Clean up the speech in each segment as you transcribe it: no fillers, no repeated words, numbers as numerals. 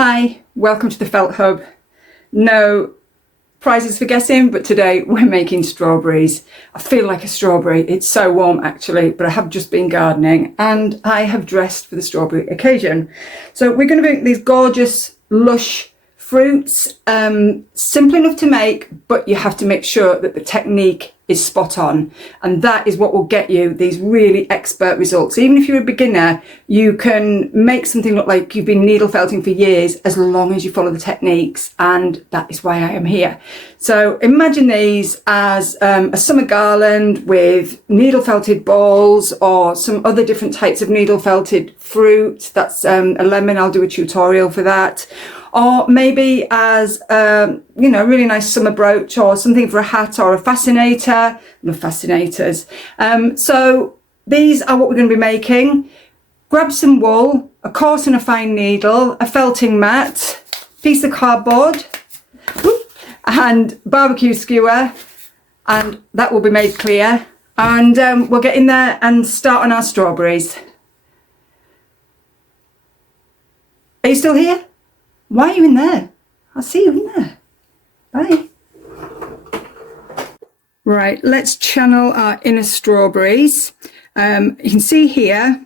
Hi, welcome to the Felt Hub. No prizes for guessing, but today we're making strawberries. I feel like a strawberry. It's so warm actually, but I have just been gardening and I have dressed for the strawberry occasion. So we're going to make these gorgeous, lush fruits. Simple enough to make, but you have to make sure that the technique is spot on, and that is what will get you these really expert results. Even if you're a beginner, you can make something look like you've been needle felting for years as long as you follow the techniques, and that is why I am here. So imagine these as a summer garland with needle felted balls or some other different types of needle felted fruit. That's a lemon. I'll do a tutorial for that. Or maybe as you know, a really nice summer brooch or something for a hat or a fascinator. I love fascinators. So these are what we're going to be making. Grab some wool, a coarse and a fine needle, a felting mat, piece of cardboard, and barbecue skewer, and that will be made clear. And we'll get in there and start on our strawberries. Are you still here? Why are you in there? I'll see you in there. Bye. Right, let's channel our inner strawberries. You can see here,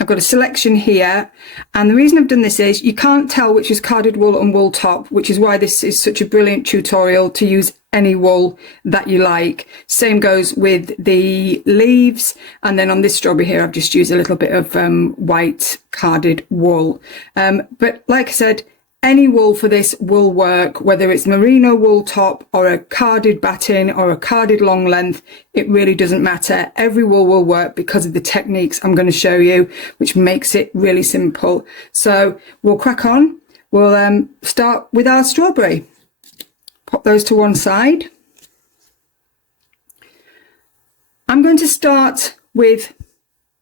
I've got a selection here. And the reason I've done this is you can't tell which is carded wool and wool top, which is why this is such a brilliant tutorial to use any wool that you like. Same goes with the leaves. And then on this strawberry here, I've just used a little bit of white carded wool. But like I said, any wool for this will work, whether it's merino wool top or a carded batten or a carded long length, it really doesn't matter. Every wool will work because of the techniques I'm going to show you, which makes it really simple. So we'll crack on. We'll start with our strawberry. Pop those to one side. I'm going to start with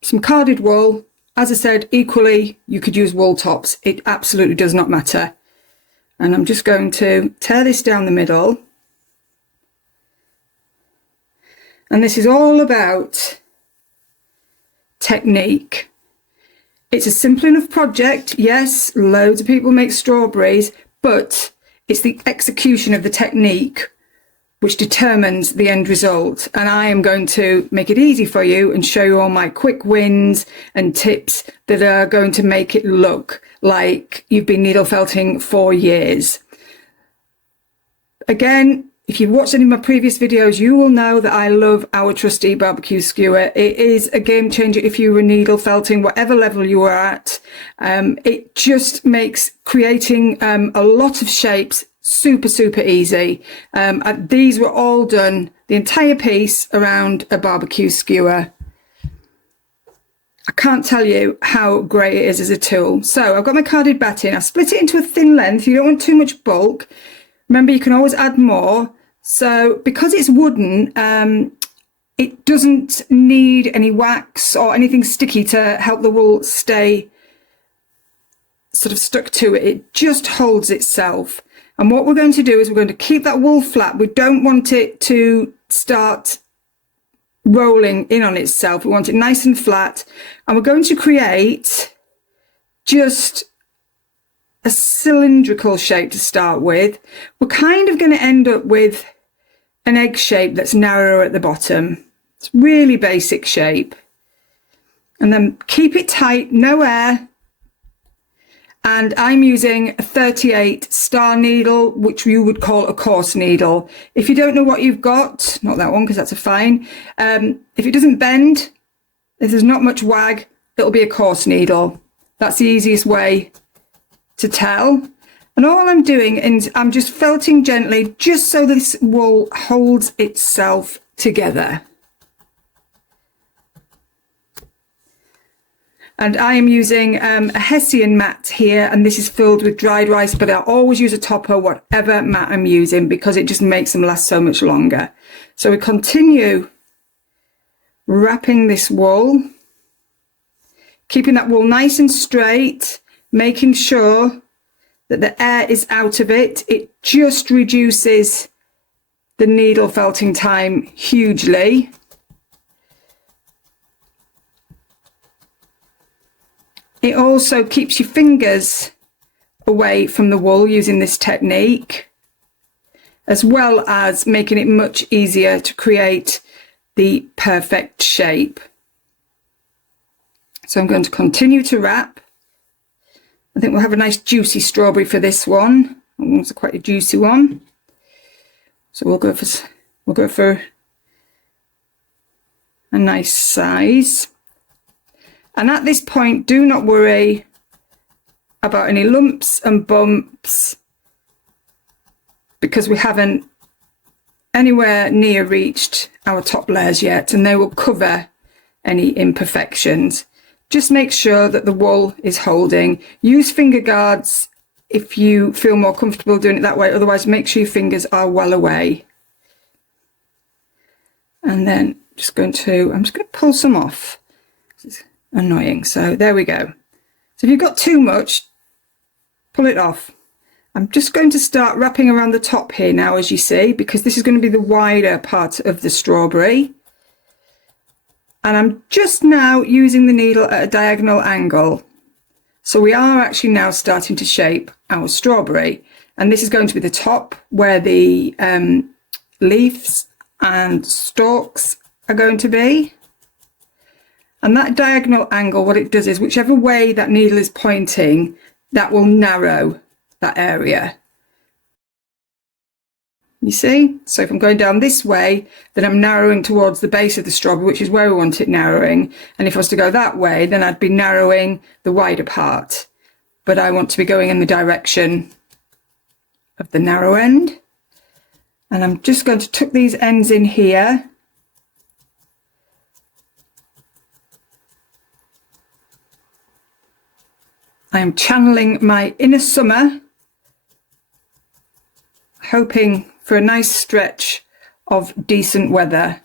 some carded wool. As I said, equally, you could use wool tops. It absolutely does not matter. And I'm just going to tear this down the middle. And this is all about technique. It's a simple enough project. Yes, loads of people make strawberries, but it's the execution of the technique which determines the end result. And I am going to make it easy for you and show you all my quick wins and tips that are going to make it look like you've been needle felting for years. Again, if you've watched any of my previous videos, you will know that I love our trusty barbecue skewer. It is a game changer if you were needle felting, whatever level you are at. It just makes creating a lot of shapes super easy. These were all done, the entire piece, around a barbecue skewer. I can't tell you how great it is as a tool. So I've got my carded batten. I split it into a thin length. You don't want too much bulk. Remember, you can always add more. So because it's wooden, it doesn't need any wax or anything sticky to help the wool stay sort of stuck to it. It just holds itself. And what we're going to do is we're going to keep that wool flat. We don't want it to start rolling in on itself. We want it nice and flat. And we're going to create just a cylindrical shape to start with. We're kind of going to end up with an egg shape that's narrower at the bottom. It's really basic shape. And then keep it tight, no air. And I'm using a 38 star needle, which you would call a coarse needle. If you don't know what you've got, not that one because that's a fine. If it doesn't bend, if there's not much wag, it'll be a coarse needle. That's the easiest way to tell. And all I'm doing is I'm just felting gently, just so this wool holds itself together. And I am using a Hessian mat here, and this is filled with dried rice, but I always use a topper, whatever mat I'm using, because it just makes them last so much longer. So we continue wrapping this wool, keeping that wool nice and straight, making sure that the air is out of it. It just reduces the needle felting time hugely. It also keeps your fingers away from the wool using this technique, as well as making it much easier to create the perfect shape. So I'm going to continue to wrap. I think we'll have a nice juicy strawberry for this one. It's quite a juicy one. So we'll go for a nice size. And at this point, do not worry about any lumps and bumps, because we haven't anywhere near reached our top layers yet, and they will cover any imperfections. Just make sure that the wool is holding. Use finger guards if you feel more comfortable doing it that way, otherwise make sure your fingers are well away. And then I'm just going to pull some off. This is annoying. So there we go. So if you've got too much, pull it off. I'm just going to start wrapping around the top here now, as you see, because this is going to be the wider part of the strawberry. And I'm just now using the needle at a diagonal angle. So we are actually now starting to shape our strawberry. And this is going to be the top where the leaves and stalks are going to be. And that diagonal angle, what it does is whichever way that needle is pointing, that will narrow that area. You see? So if I'm going down this way, then I'm narrowing towards the base of the strawberry, which is where we want it narrowing. And if I was to go that way, then I'd be narrowing the wider part. But I want to be going in the direction of the narrow end. And I'm just going to tuck these ends in here. I am channeling my inner summer, hoping for a nice stretch of decent weather.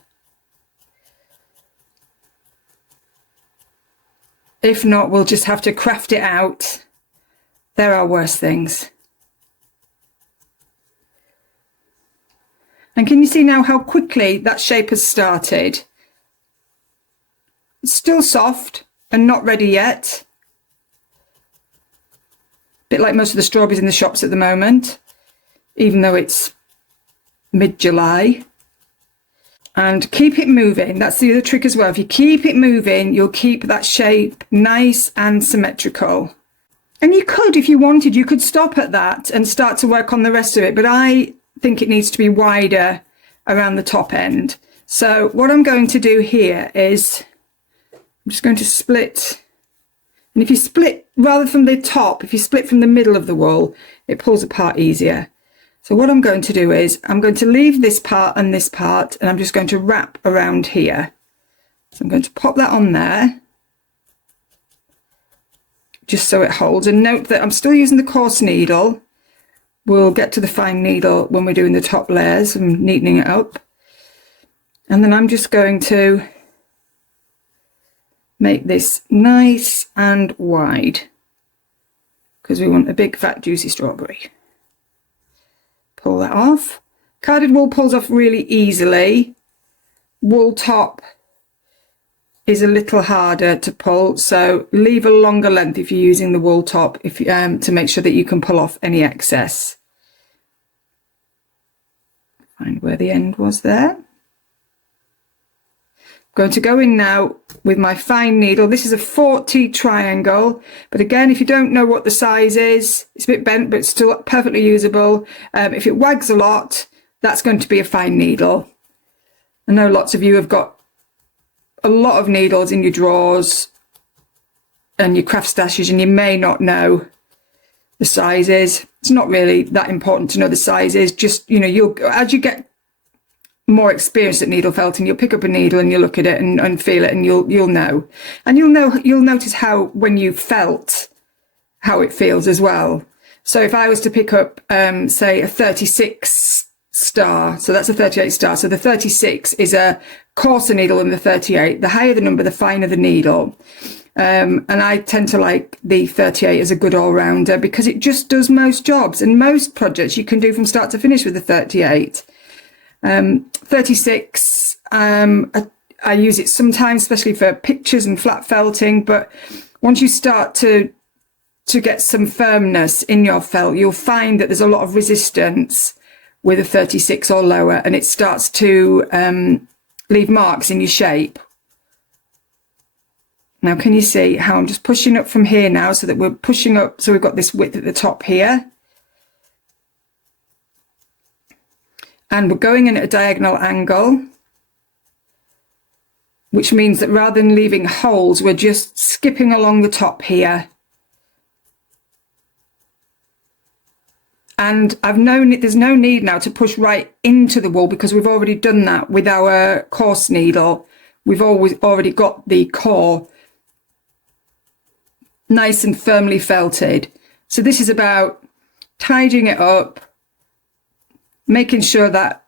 If not, we'll just have to craft it out. There are worse things. And can you see now how quickly that shape has started? It's still soft and not ready yet. A bit like most of the strawberries in the shops at the moment, even though it's mid-July. And keep it moving. That's the other trick as well. If you keep it moving, you'll keep that shape nice and symmetrical. And you could, if you wanted, you could stop at that and start to work on the rest of it. But I think it needs to be wider around the top end. So what I'm going to do here is I'm just going to split. And if you split rather from the top, if you split from the middle of the wool, it pulls apart easier. So what I'm going to do is I'm going to leave this part, and I'm just going to wrap around here. So I'm going to pop that on there, just so it holds. And note that I'm still using the coarse needle. We'll get to the fine needle when we're doing the top layers and neatening it up. And then I'm just going to make this nice and wide, because we want a big fat juicy strawberry. Pull that off. Carded wool pulls off really easily. Wool top is a little harder to pull, so leave a longer length if you're using the wool top, if to make sure that you can pull off any excess. Find where the end was there. Going to go in now with my fine needle. This is a 40 triangle, but again, if you don't know what the size is, it's a bit bent, but it's still perfectly usable. If it wags a lot, that's going to be a fine needle. I know lots of you have got a lot of needles in your drawers and your craft stashes, and you may not know the sizes. It's not really that important to know the sizes. Just, you know, as you get more experienced at needle felting, you'll pick up a needle and you'll look at it and feel it, and you'll know. And you'll notice how, when you felt, how it feels as well. So if I was to pick up say a 36 star, so that's a 38 star, so the 36 is a coarser needle than the 38. The higher the number, the finer the needle. And I tend to like the 38 as a good all-rounder, because it just does most jobs, and most projects you can do from start to finish with the 38. 36, I use it sometimes, especially for pictures and flat felting, but once you start to to get some firmness in your felt, you'll find that there's a lot of resistance with a 36 or lower, and it starts to leave marks in your shape. Now, can you see how I'm just pushing up from here now, so that we're pushing up, so we've got this width at the top here. And we're going in at a diagonal angle, which means that rather than leaving holes, we're just skipping along the top here. And there's no need now to push right into the wool, because we've already done that with our coarse needle. We've already got the core nice and firmly felted. So this is about tidying it up, making sure that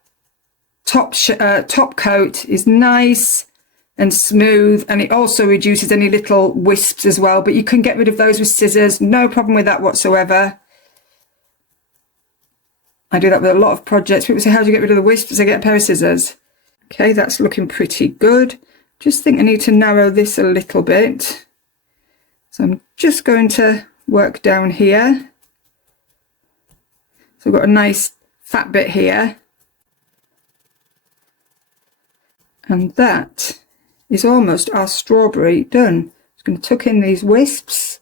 top coat is nice and smooth, and it also reduces any little wisps as well, but you can get rid of those with scissors, no problem with that whatsoever. I do that with a lot of projects. People say, how do you get rid of the wisps? I get a pair of scissors. Okay, that's looking pretty good. Just think I need to narrow this a little bit. So I'm just going to work down here. So I've got a nice fat bit here. And that is almost our strawberry done. Just going to tuck in these wisps.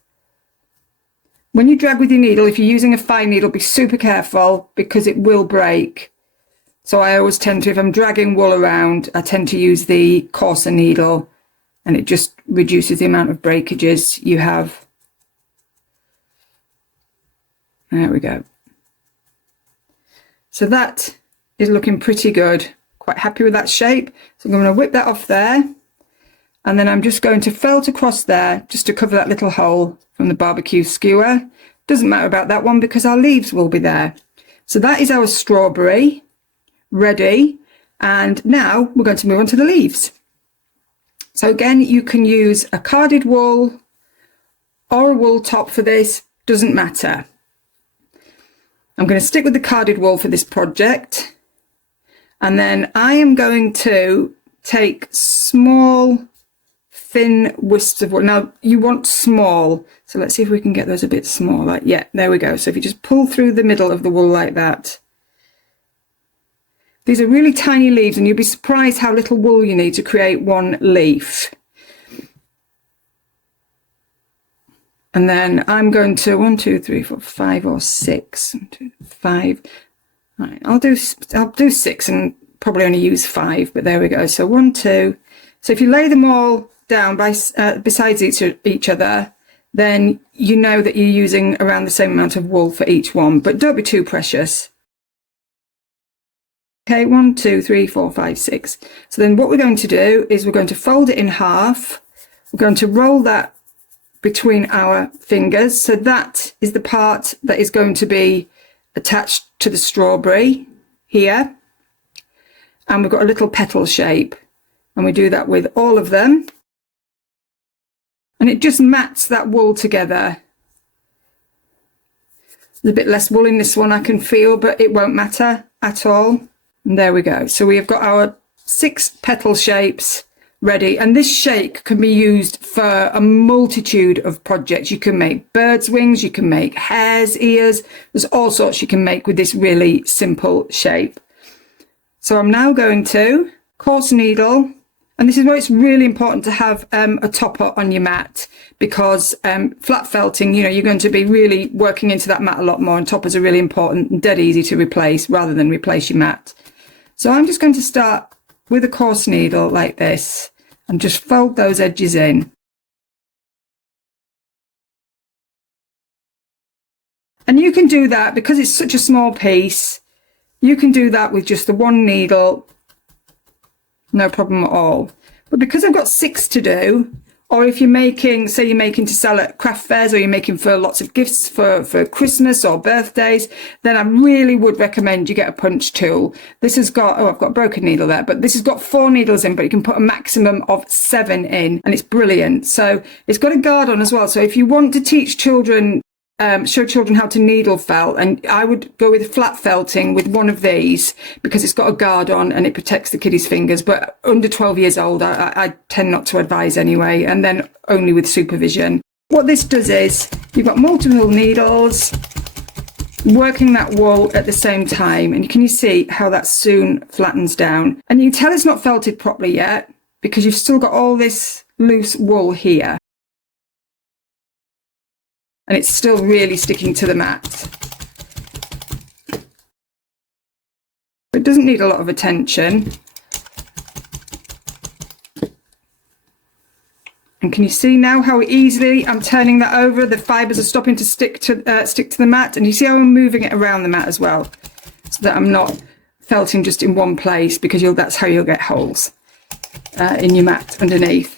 When you drag with your needle, if you're using a fine needle, be super careful because it will break. So I always tend to, if I'm dragging wool around, I tend to use the coarser needle, and it just reduces the amount of breakages you have. There we go. So that is looking pretty good. Quite happy with that shape. So I'm going to whip that off there. And then I'm just going to felt across there just to cover that little hole from the barbecue skewer. Doesn't matter about that one because our leaves will be there. So that is our strawberry ready. And now we're going to move on to the leaves. So again, you can use a carded wool or a wool top for this, doesn't matter. I'm going to stick with the carded wool for this project. And then I am going to take small, thin wisps of wool. Now you want small, so let's see if we can get those a bit smaller. Yeah, there we go. So if you just pull through the middle of the wool like that. These are really tiny leaves, and you'll be surprised how little wool you need to create one leaf. And then I'm going to 1, 2, 3, 4, 5 or 6. 1, 2, 5. Right, I'll do 6 and probably only use 5, but there we go. So 1, 2. So if you lay them all down besides each other, then you know that you're using around the same amount of wool for each one, but don't be too precious. Okay, 1, 2, 3, 4, 5, 6. So then what we're going to do is we're going to fold it in half. We're going to roll that between our fingers. So that is the part that is going to be attached to the strawberry here. And we've got a little petal shape. And we do that with all of them. And it just mats that wool together. There's a bit less wool in this one I can feel, but it won't matter at all. And there we go. So we have got our 6 petal shapes ready. And this shape can be used for a multitude of projects. You can make birds' wings, you can make hare's ears. There's all sorts you can make with this really simple shape. So I'm now going to coarse needle. And this is where it's really important to have a topper on your mat, because flat felting, you know, you're going to be really working into that mat a lot more, and toppers are really important and dead easy to replace rather than replace your mat. So I'm just going to start with a coarse needle like this and just fold those edges in. And you can do that because it's such a small piece. You can do that with just the one needle. No problem at all. But because I've got 6 to do, or if you're making, say you're making to sell at craft fairs, or you're making for lots of gifts for Christmas or birthdays, then I really would recommend you get a punch tool. This has got, oh, I've got a broken needle there, but this has got 4 needles in, but you can put a maximum of 7 in, and it's brilliant. So it's got a guard on as well. So if you want to teach children, show children how to needle felt, and I would go with flat felting with one of these because it's got a guard on and it protects the kiddie's fingers. But under 12 years old, I tend not to advise anyway, and then only with supervision. What this does is you've got multiple needles working that wool at the same time, and can you see how that soon flattens down? And you can tell it's not felted properly yet because you've still got all this loose wool here, and it's still really sticking to the mat. It doesn't need a lot of attention. And can you see now how easily I'm turning that over? The fibres are stopping to stick to the mat, and you see how I'm moving it around the mat as well, so that I'm not felting just in one place, because that's how you'll get holes in your mat underneath.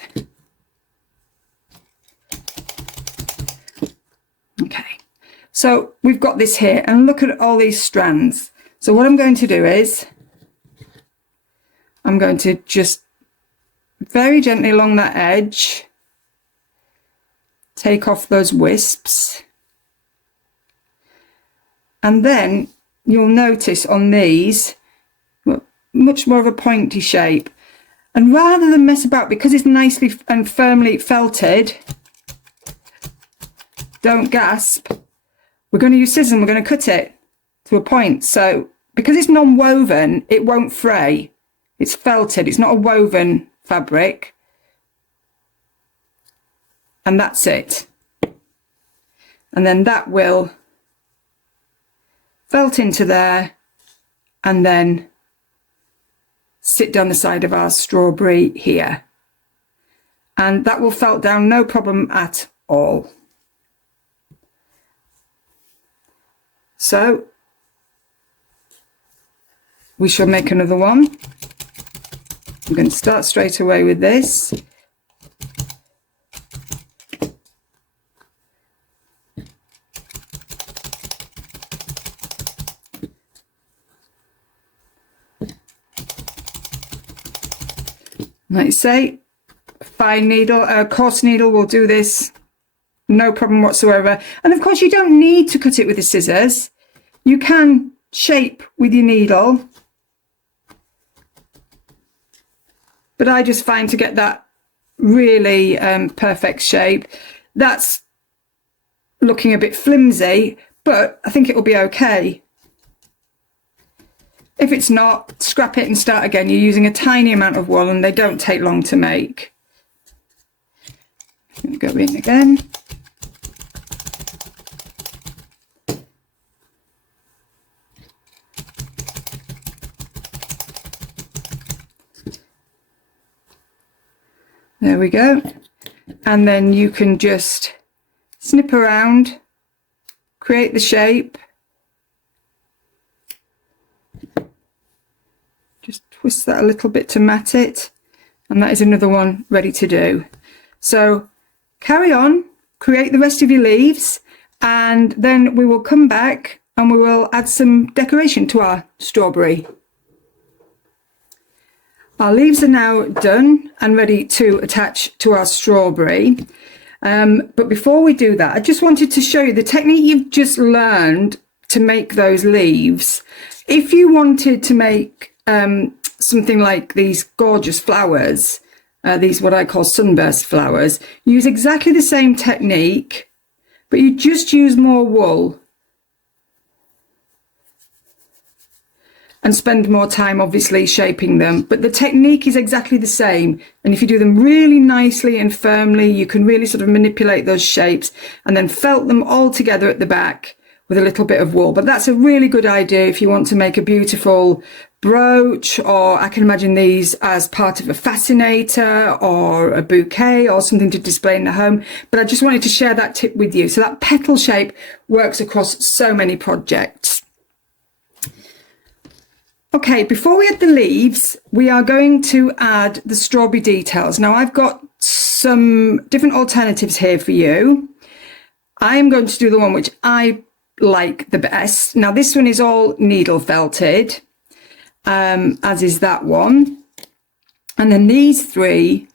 Okay, so we've got this here, and look at all these strands. So what I'm going to do is I'm going to just very gently along that edge take off those wisps, and then you'll notice on these much more of a pointy shape. And rather than mess about, because it's nicely and firmly felted, don't gasp, we're going to use scissors and we're going to cut it to a point. So because it's non-woven, it won't fray. It's felted, it's not a woven fabric. And that's it. And then that will felt into there and then sit down the side of our strawberry here. And that will felt down no problem at all. So we shall make another one. I'm going to start straight away with this. Like I say, fine needle, coarse needle will do this, no problem whatsoever. And of course you don't need to cut it with the scissors. You can shape with your needle. But I just find to get that really perfect shape. That's looking a bit flimsy, but I think it will be okay. If it's not, scrap it and start again. You're using a tiny amount of wool and they don't take long to make. I'm going to go in again. There we go. And then you can just snip around, create the shape. Just twist that a little bit to mat it, and that is another one ready to do. So carry on, create the rest of your leaves, and then we will come back and we will add some decoration to our strawberry. Our leaves are now done and ready to attach to our strawberry. But before we do that, I just wanted to show you the technique you've just learned to make those leaves. If you wanted to make something like these gorgeous flowers, these what I call sunburst flowers, use exactly the same technique, but you just use more wool and spend more time obviously shaping them, but the technique is exactly the same. And if you do them really nicely and firmly, you can really sort of manipulate those shapes and then felt them all together at the back with a little bit of wool. But that's a really good idea if you want to make a beautiful brooch, or I can imagine these as part of a fascinator or a bouquet or something to display in the home. But I just wanted to share that tip with you. So that petal shape works across so many projects. Okay, before we add the leaves, we are going to add the strawberry details. Now I've got some different alternatives here for you. I'm going to do the one which I like the best. Now this one is all needle felted, as is that one. And then these three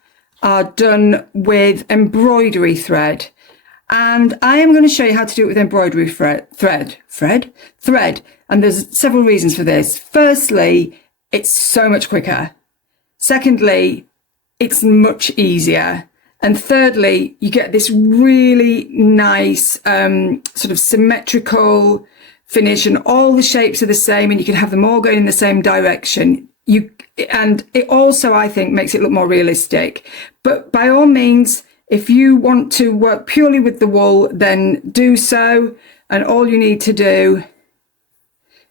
are done with embroidery thread. And I am going to show you how to do it with embroidery thread. And there's several reasons for this. Firstly, it's so much quicker. Secondly, it's much easier. And thirdly, you get this really nice sort of symmetrical finish, and all the shapes are the same, and you can have them all going in the same direction. And it also, I think, makes it look more realistic. But by all means, if you want to work purely with the wool, then do so. And all you need to do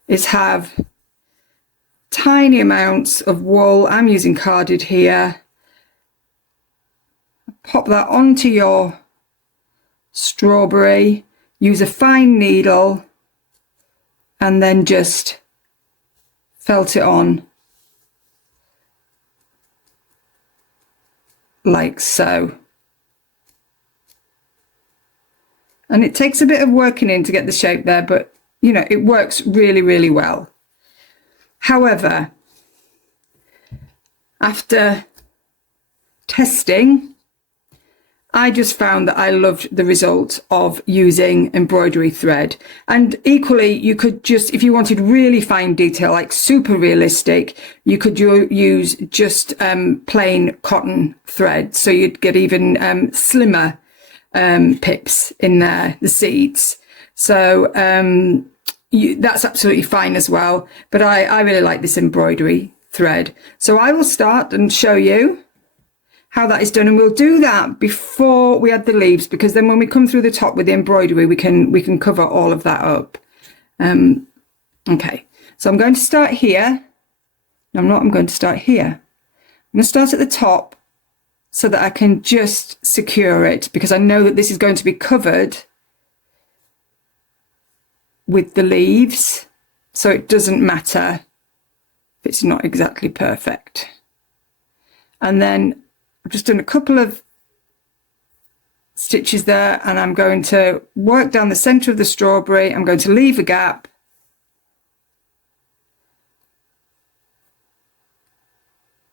is have tiny amounts of wool. I'm using carded here. Pop that onto your strawberry, use a fine needle, and then just felt it on like so. And it takes a bit of working in to get the shape there, but you know, it works really, really well. However, after testing, I just found that I loved the result of using embroidery thread. And equally, you could just, if you wanted really fine detail, like super realistic, you could use just plain cotton thread. So you'd get even slimmer pips in there, the seeds. So that's absolutely fine as well. But I really like this embroidery thread. So I will start and show you how that is done, and we'll do that before we add the leaves, because then when we come through the top with the embroidery, we can cover all of that up. Okay, so I'm going to start here. No, I'm going to start here. I'm going to start at the top so that I can just secure it, because I know that this is going to be covered with the leaves, so it doesn't matter if it's not exactly perfect. And then I've just done a couple of stitches there, and I'm going to work down the center of the strawberry. I'm going to leave a gap,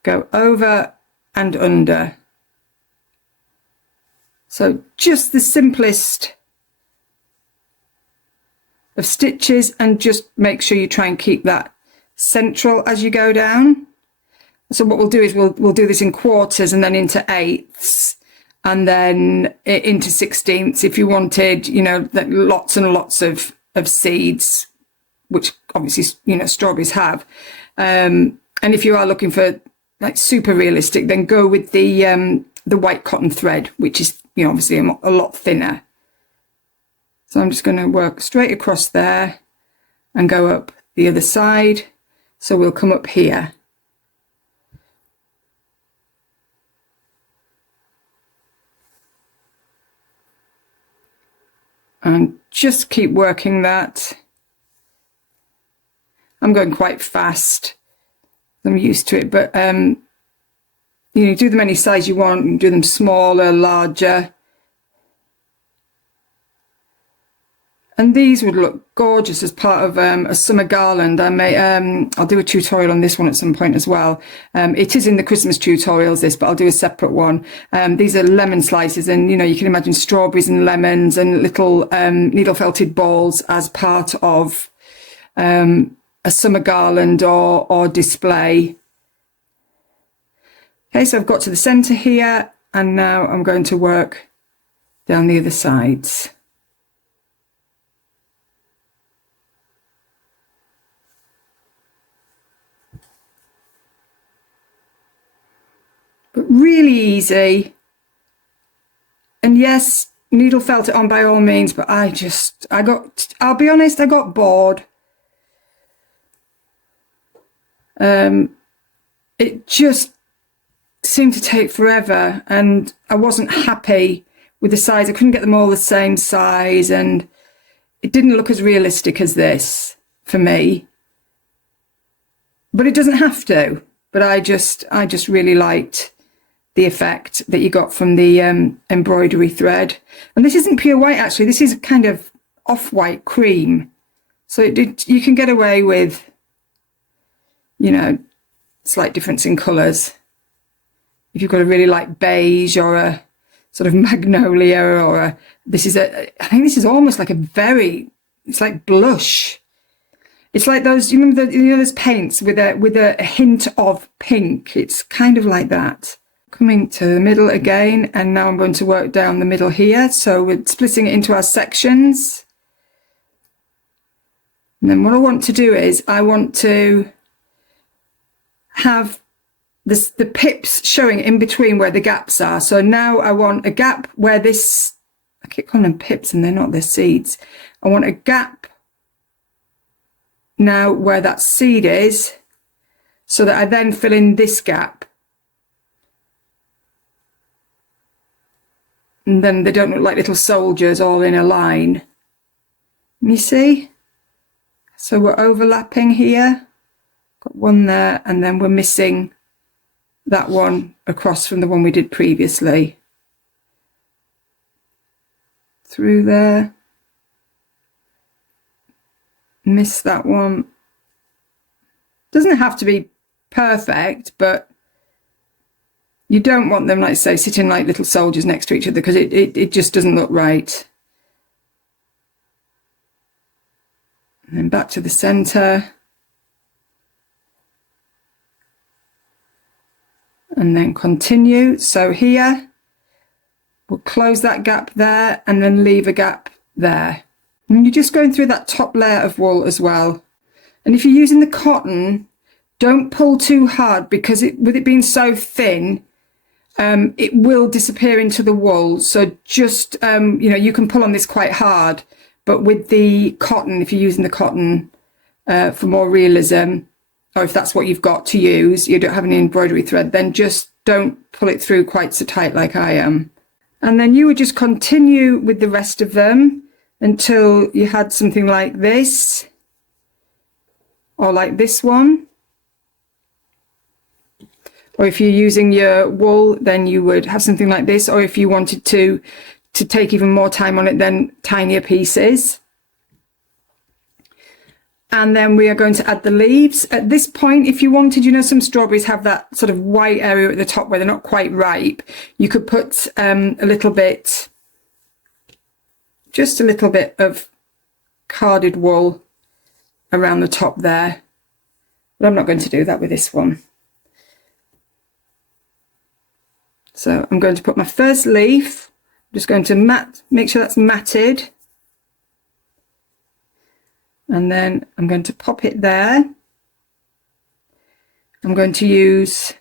go over and under. So just the simplest of stitches, and just make sure you try and keep that central as you go down. So what we'll do is we'll do this in quarters, and then into eighths, and then into sixteenths if you wanted, you know, lots and lots of seeds, which obviously, you know, strawberries have. And if you are looking for like super realistic, then go with the white cotton thread, which is, you know, obviously a lot thinner. So I'm just going to work straight across there and go up the other side. So we'll come up here. And just keep working that. I'm going quite fast. I'm used to it, but you know, do them any size you want. You can do them smaller, larger. And these would look gorgeous as part of a summer garland. I'll do a tutorial on this one at some point as well. It is in the Christmas tutorials, this, but I'll do a separate one. These are lemon slices, and you know, you can imagine strawberries and lemons and little needle felted balls as part of a summer garland or display. Okay, so I've got to the center here, and now I'm going to work down the other sides. But really easy. And yes, needle felt it on by all means, but I'll be honest, I got bored. It just seemed to take forever, and I wasn't happy with the size. I couldn't get them all the same size, and it didn't look as realistic as this for me. But it doesn't have to. But I just really liked the effect that you got from the embroidery thread. And this isn't pure white, actually. This is kind of off-white cream. So you can get away with, you know, slight difference in colours. If you've got a really light beige or a sort of magnolia, or I think this is almost like it's like blush. It's like those, you remember those paints with a hint of pink? It's kind of like that. coming to the middle again, and now I'm going to work down the middle here. So we're splitting it into our sections. And then what I want to do is I want to have the pips showing in between where the gaps are. So now I want a gap where this, I keep calling them pips and they're not, they're seeds. I want a gap now where that seed is, so that I then fill in this gap. And then they don't look like little soldiers all in a line. You see? So we're overlapping here. Got one there, and then we're missing that one across from the one we did previously. Through there. Miss that one. Doesn't have to be perfect, but you don't want them, like say, sitting like little soldiers next to each other, because it just doesn't look right. And then back to the center. And then continue. So here, we'll close that gap there and then leave a gap there. And you're just going through that top layer of wool as well. And if you're using the cotton, don't pull too hard, because with it being so thin, it will disappear into the wool. So just, you know, you can pull on this quite hard, but with the cotton, if you're using the cotton for more realism, or if that's what you've got to use, you don't have any embroidery thread, then just don't pull it through quite so tight like I am. And then you would just continue with the rest of them until you had something like this, or like this one. Or if you're using your wool, then you would have something like this. Or if you wanted to take even more time on it, then tinier pieces. And then we are going to add the leaves. At this point, if you wanted, you know, some strawberries have that sort of white area at the top where they're not quite ripe. You could put a little bit, just a little bit of carded wool around the top there. But I'm not going to do that with this one. So I'm going to put my first leaf. I'm just going to make sure that's matted. And then I'm going to pop it there. I'm going to use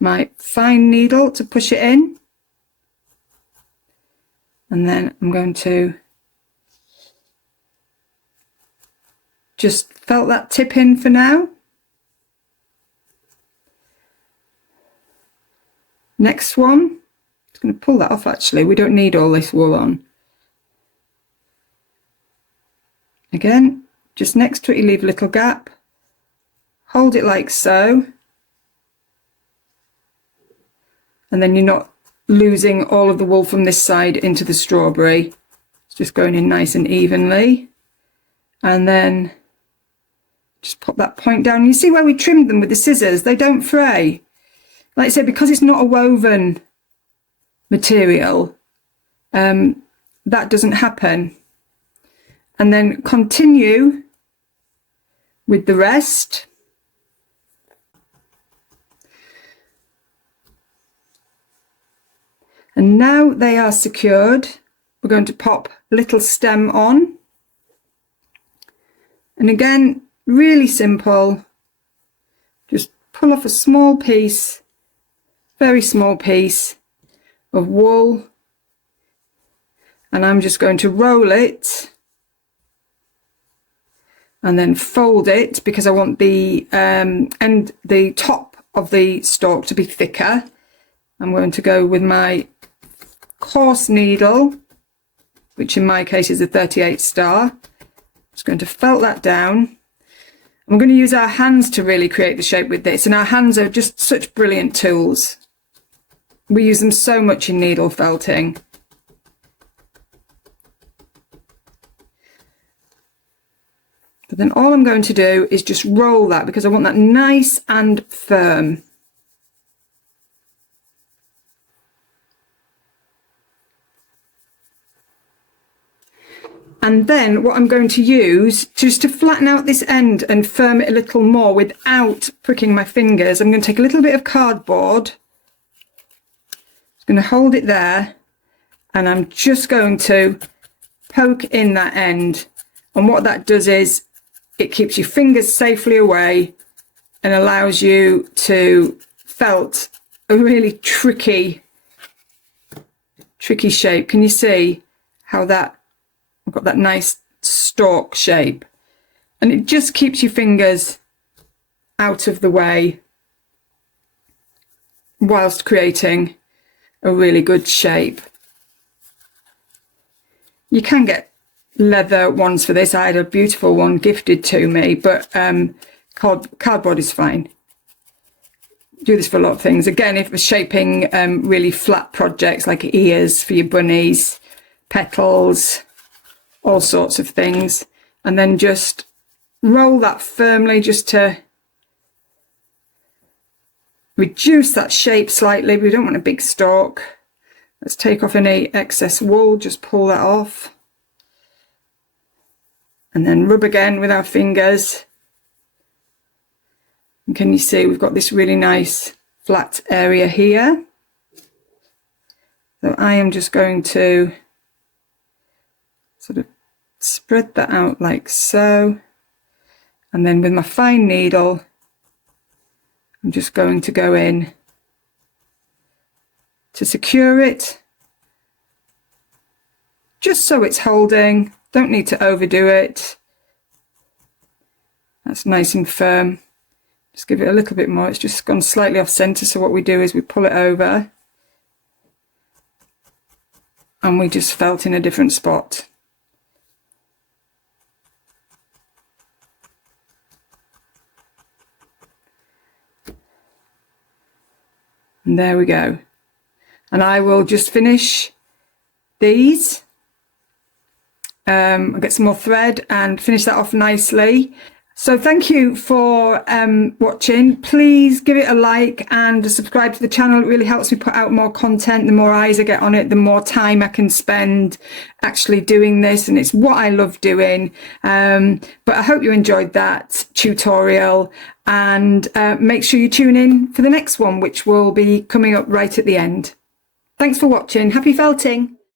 my fine needle to push it in. And then I'm going to just felt that tip in for now. Next one, just going to pull that off actually, we don't need all this wool on. Again, just next to it you leave a little gap, hold it like so, and then you're not losing all of the wool from this side into the strawberry. It's just going in nice and evenly. And then just pop that point down. You see where we trimmed them with the scissors, they don't fray. Like I said, because it's not a woven material, that doesn't happen. And then continue with the rest. And now they are secured, we're going to pop a little stem on. And again, really simple. Just pull off a small piece, very small piece of wool, and I'm just going to roll it and then fold it, because I want the the top of the stalk to be thicker. I'm going to go with my coarse needle, which in my case is a 38 star. Just going to felt that down. I'm going to use our hands to really create the shape with this, and our hands are just such brilliant tools. We use them so much in needle felting. But then all I'm going to do is just roll that, because I want that nice and firm. And then what I'm going to use, just to flatten out this end and firm it a little more without pricking my fingers, I'm going to take a little bit of cardboard going to hold it there, and I'm just going to poke in that end. And what that does is it keeps your fingers safely away and allows you to felt a really tricky shape. Can you see how that I've got that nice stalk shape? And it just keeps your fingers out of the way whilst creating a really good shape. You can get leather ones for this. I had a beautiful one gifted to me, but cardboard is fine. Do this for a lot of things. Again, if we're shaping really flat projects like ears for your bunnies, petals, all sorts of things, and then just roll that firmly just to reduce that shape slightly. We don't want a big stalk. Let's take off any excess wool, just pull that off, and then rub again with our fingers. And can you see we've got this really nice flat area here? So I am just going to sort of spread that out like so, and then with my fine needle I'm just going to go in to secure it, just so it's holding. Don't need to overdo it. That's nice and firm. Just give it a little bit more. It's just gone slightly off center, so what we do is we pull it over and we just felt in a different spot. And there we go. And I will just finish these. I'll get some more thread and finish that off nicely. So thank you for watching. Please give it a like and subscribe to the channel. It really helps me put out more content. The more eyes I get on it, the more time I can spend actually doing this, and it's what I love doing. But I hope you enjoyed that tutorial, and make sure you tune in for the next one, which will be coming up right at the end. Thanks for watching. Happy felting!